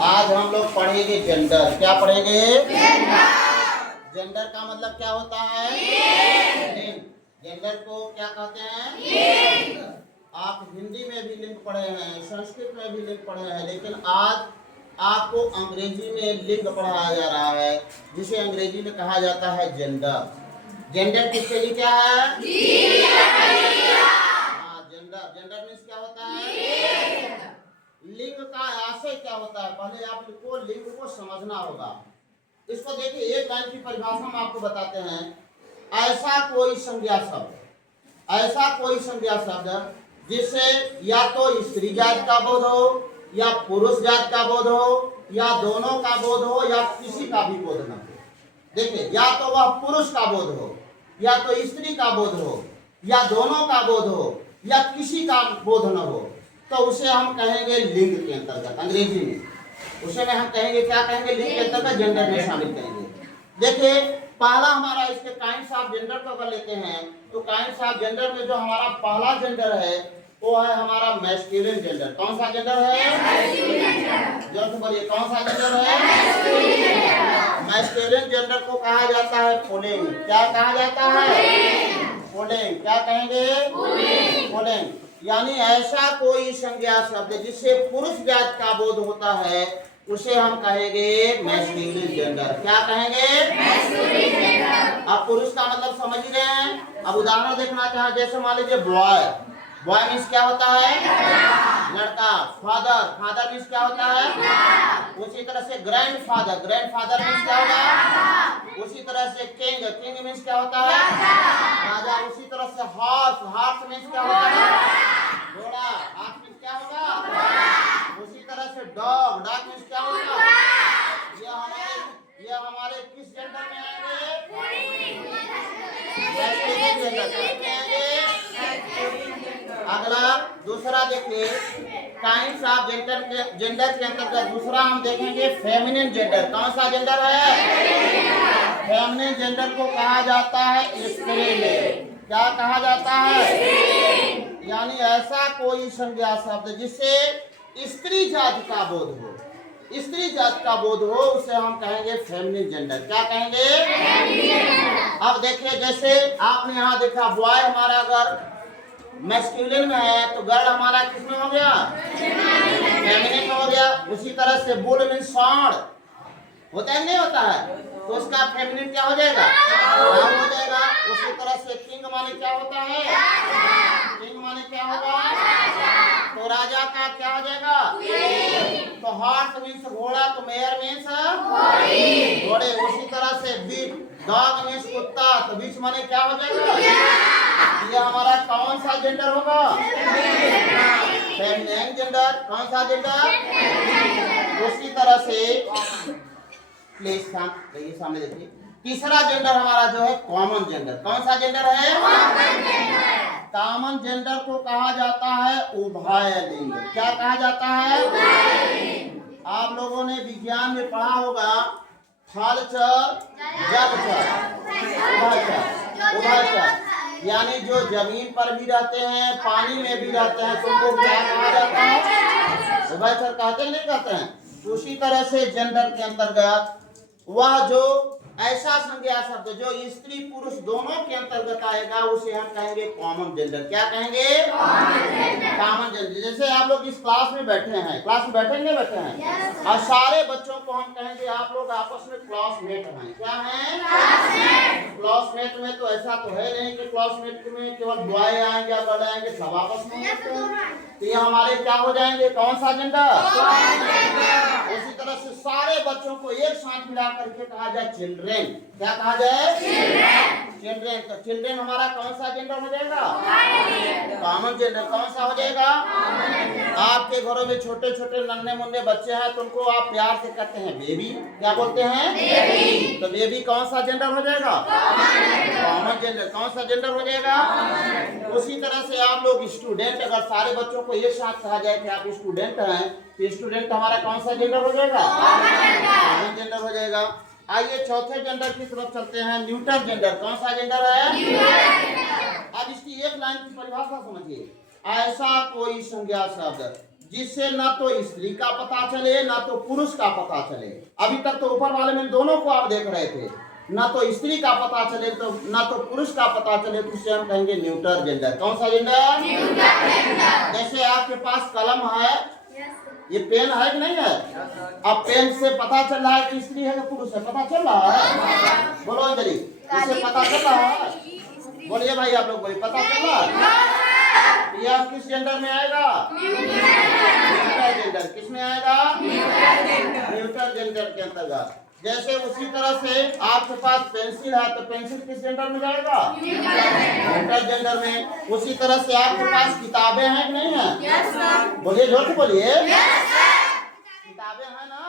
आज हम लोग पढ़ेंगे जेंडर। क्या पढ़ेंगे? जेंडर का मतलब क्या होता है? लिंग। जेंडर को क्या कहते हैं? आप हिंदी में भी लिंग पढ़े हैं, संस्कृत में भी लिंग पढ़े हैं, लेकिन आज आपको अंग्रेजी में लिंग पढ़ाया जा रहा है, जिसे अंग्रेजी में कहा जाता है जेंडर। जेंडर किसके लिए क्या है? हाँ, जेंडर। जेंडर मीन्स क्या होता है? लिंग का आशय क्या होता है? पहले आपको लिंग को समझना होगा। इसको देखिए, एक लाइन की परिभाषा हम आपको बताते हैं। ऐसा कोई संज्ञा शब्द, ऐसा कोई संज्ञा शब्द जिससे या तो स्त्री जाति का बोध हो, या पुरुष जाति का बोध हो, या दोनों का बोध हो, या किसी का भी बोध न हो। देखिए, या तो वह पुरुष का बोध हो, या तो स्त्री का बोध हो, या दोनों का बोध हो, या किसी का बोध न हो, तो उसे हम कहेंगे लिंग के अंतर्गत। अंग्रेजी में उसे में हम कहेंगे, क्या कहेंगे? लिंग के अंतर्गत जेंडर में शामिल करेंगे। देखिए, पहला हमारा इसके काइंड्स ऑफ जेंडर को अगर लेते हैं तो काइंड्स ऑफ जेंडर में जो हमारा पहला जेंडर है वो है हमारा मैस्कुलिन जेंडर। कौन सा जेंडर है? जोर से बोलिए, कौन सा जेंडर है? मैस्कुलिन जेंडर को कहा जाता है पुल्लिंग। क्या कहा जाता है? पुल्लिंग। क्या कहेंगे? पुल्लिंग। यानी ऐसा कोई संज्ञा शब्द जिससे पुरुष जाति का बोध होता है उसे हम कहेंगे मैस्कुलिन जेंडर। क्या कहेंगे? Masculine gender. अब पुरुष का मतलब समझ ही रहे हैं। अब उदाहरण देखना चाहे, जैसे मान लीजिए बॉय। बॉय मीन्स क्या होता है? लड़का। फादर। फादर मीन्स क्या होता है? उसी तरह से ग्रैंडफादर। ग्रैंडफादर मीन्स क्या होगा? उसी तरह से किंग। किंग मीन्स क्या होता है? राजा। उसी तरह से हॉर्स। हॉर्स मीन्स क्या होता है? घोड़ा। हॉर्स मीन्स क्या होगा? उसी तरह से डॉग। डॉग मीन्स क्या होगा? ये हमारे किस जेंडर में आएंगे? अगला दूसरा देखिए, काइंड्स ऑफ जेंडर के अंतर्गत दूसरा हम देखेंगे फेमिनिन जेंडर। कौन सा जेंडर है? फेमिनिन जेंडर को कहा जाता है स्त्रीलिंग। क्या कहा जाता है? यानी ऐसा कोई संज्ञा शब्द जिससे स्त्री जाति का बोध हो, स्त्री जाति का बोध हो, उसे हम कहेंगे फेमिनिन जेंडर। क्या कहेंगे? अब देखिए, जैसे आपने यहाँ देखा बॉय हमारा अगर मैस्कुलिन में है तो गर्ल हमारा किसमें हो गया? फेमिनिन में हो गया। उसी तरह से बुल मीन्स सांड होता है नहीं होता है, तो उसका फेमिनिन क्या हो जाएगा? राम हो जाएगा। उसी तरह से किंग माने क्या होता है? किंग माने क्या होगा? तो राजा का क्या हो जाएगा? तो हॉर्स मीन्स घोड़ा, तो मेयर मीन्स घोड़े। उसी तरह से बीट। डॉग मीन्स कुत्ता, तो बीच माने क्या हो जाएगा? ये हमारा कौन सा जेंडर होगा? Feminine gender. कौन सा जेंडर? उसी तरह से प्लीज सामने देखिए, तीसरा जेंडर हमारा जो है कॉमन जेंडर। कौन सा जेंडर है? कॉमन जेंडर को कहा जाता है उभय लिंग। क्या कहा जाता है? आप लोगों ने विज्ञान में पढ़ा होगा थलचर, जलचर, उभयचर। उभयचर यानी जो जमीन पर भी रहते हैं, पानी में भी रहते हैं, तो उनको क्या कहा जाता है? उभयचर कहते हैं, नहीं कहते हैं? उसी तरह से जेंडर के अंतर्गत वह जो ऐसा संज्ञा शब्द जो स्त्री पुरुष दोनों के अंतर्गत आएगा उसे हम कहेंगे कॉमन जेंडर। क्या कहेंगे? Common gender. जैसे आप लोग इस क्लास में बैठे हैं, क्लास में बैठे नहीं बैठे हैं, और सारे बच्चों को हम कहेंगे आप लोग आपस में क्लासमेट हैं। क्या हैं? क्लासमेट में तो ऐसा तो है नहीं कि क्लासमेट में केवल बॉय आएंगे या गर्ल आएंगे, सब आपस में होते हैं। तो ये हमारे क्या हो जाएंगे? कौन सा जेंडर? उसी तरह से सारे बच्चों को एक साथ मिला करके कहा जाए चिल्ड्रेन। क्या कहा जाए? चिल्ड्रेन। तो चिल्ड्रेन हमारा कौन सा जेंडर हो जाएगा? Common gender. कौन सा हो जाएगा? आपके घरों में छोटे छोटे नन्हे मुन्ने बच्चे हैं तो उनको आप प्यार से कहते हैं बेबी। क्या बोलते हैं? बेबी। तो बेबी कौन सा जेंडर हो जाएगा? Common gender. कौन सा जेंडर हो जाएगा? उसी तरह से आप लोग स्टूडेंट, अगर सारे बच्चों को एक साथ कहा जाए कि आप स्टूडेंट हैं तो स्टूडेंट हमारा कौन सा जेंडर हो जाएगा? कॉमन जेंडर हो जाएगा। आइए चौथे जेंडर की तरफ चलते हैं, न्यूट्रल जेंडर। कौन सा जेंडर है? अब इसकी एक लाइन की परिभाषा समझिए। ऐसा कोई संज्ञा शब्द जिससे ना तो स्त्री का पता चले ना तो पुरुष का पता चले। अभी तक तो ऊपर वाले में दोनों को आप देख रहे थे, ना तो स्त्री का पता चले तो ना तो पुरुष का पता चले, तो उसे हम कहेंगे न्यूटर जेंडर। कौन सा जेंडर? Neuter gender. जैसे आपके पास कलम है, ये पेन है कि नहीं है? अब पेन से पता चल रहा है कि स्त्री है कि पुरुष है? पता चल रहा है? बोलो जल्दी, इसे पता चल रहा है? बोलिए भाई, आप लोग बोलिए, पता चल रहा है? यह किस जेंडर में आएगा? Neuter gender. किस में आएगा? न्यूटर जेंडर के अंतर्गत। जैसे उसी तरह से आपके पास पेंसिल है, तो पेंसिल किस जेंडर में जाएगा? न्यूटर जेंडर में। उसी तरह से आपके पास किताबें हैं कि नहीं है? बोलिए, जोर से बोलिए। किताबें हैं ना?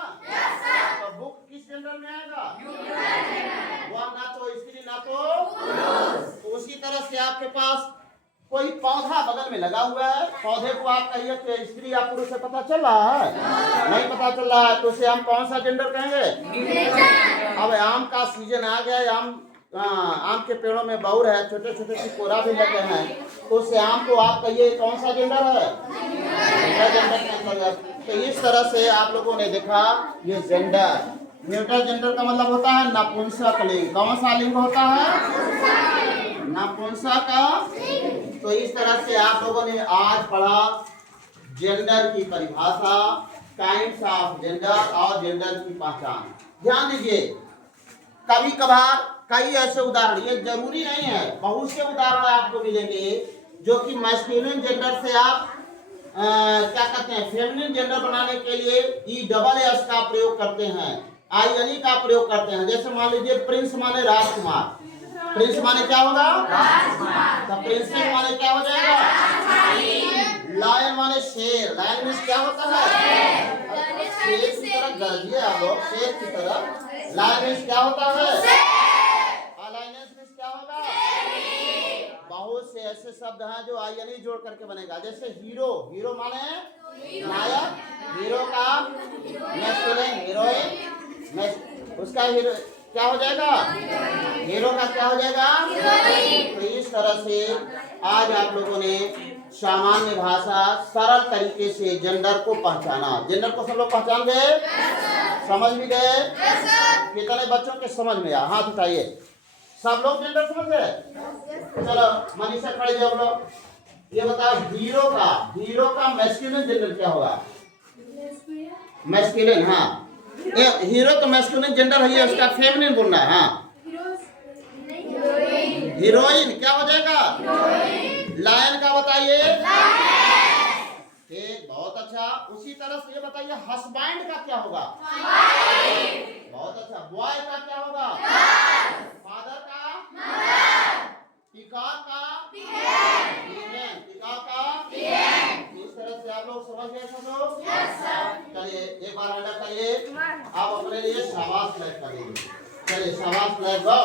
तो बुक किस जेंडर में आएगा? वह ना तो स्त्री ना तो। उसी तरह से आपके पास कोई पौधा बगल में लगा हुआ है, पौधे को आप कहिए कि स्त्री या पुरुष से पता चल रहा है? नहीं पता चल रहा है, तो उसे हम कौन सा जेंडर कहेंगे? अब आम का सीजन आ गया है, आम के पेड़ों में बौर है, छोटे छोटे कोरा भी लगे हैं, तो उसे आम को आप कहिए कौन सा जेंडर है? जेंडर के अंतर्गत। तो इस तरह से आप लोगों ने देखा ये जेंडर। न्यूटर जेंडर का मतलब होता है नपुंसक लिंग। कौन सा लिंग होता है? नपुंसक। तो इस तरह से आप लोगों ने आज पढ़ा जेंडर की परिभाषा, काइंड्स ऑफ जेंडर और जेंडर की पहचान। ध्यान दीजिए, कभी कभार कई ऐसे उदाहरण, ये जरूरी नहीं है, बहुत से उदाहरण आपको मिलेंगे जो कि मैस्कुलिन जेंडर से आप क्या कहते हैं, फेमिनिन जेंडर बनाने के लिए ESS का प्रयोग करते हैं, INE का प्रयोग करते हैं। जैसे मान लीजिए प्रिंस माने राजकुमार, प्रिंस माने क्या होगा? राजकुमार। तो प्रिंसेस माने क्या हो जाएगा? लायन माने शेर, लायन मीन्स क्या होता है? शेर की तरह गरजिए आप लोग, शेर की तरह। लायन मीन्स क्या होता है? लायनेस मीन्स क्या होगा? बहुत से ऐसे शब्द हैं जो INE जोड़ करके बनेगा। जैसे हीरो, हीरो माने नायक, हीरो का मैस्कुलिन, हीरोइन, उसका हीरो क्या हो जाएगा? हीरो का क्या हो जाएगा? तो इस तरह से आज आप लोगों ने सामान्य भाषा सरल तरीके से जेंडर को पहचाना। जेंडर को सब लोग पहचान गए? समझ भी गए? कितने बच्चों के समझ में आया? हाथ उठाइए। सब लोग जेंडर समझ गए? चलो मनीषा खड़े जाओ लोग। ये बताओ हीरो का मैस्कुलिन जेंडर क्या होगा? मैस्कुलिन। हाँ, हीरो तो मैस्कुलिन जेंडर है, उसका फेमिनिन बोलना है। हाँ, हीरोइन क्या हो जाएगा? लायन का बताइए। ठीक, बहुत अच्छा। उसी तरह से ये बताइए हस्बैंड का क्या होगा? बहुत अच्छा। बॉय का क्या होगा? फादर का? पिकॉक का? पिकॉक का? इस तरह से आप लोग समझ गए सब लोग? चलिए एक बार अंडर करिए, आप अपने लिए शाबाश फ्लैग करिए। चलिए शाबाश फ्लैग दो।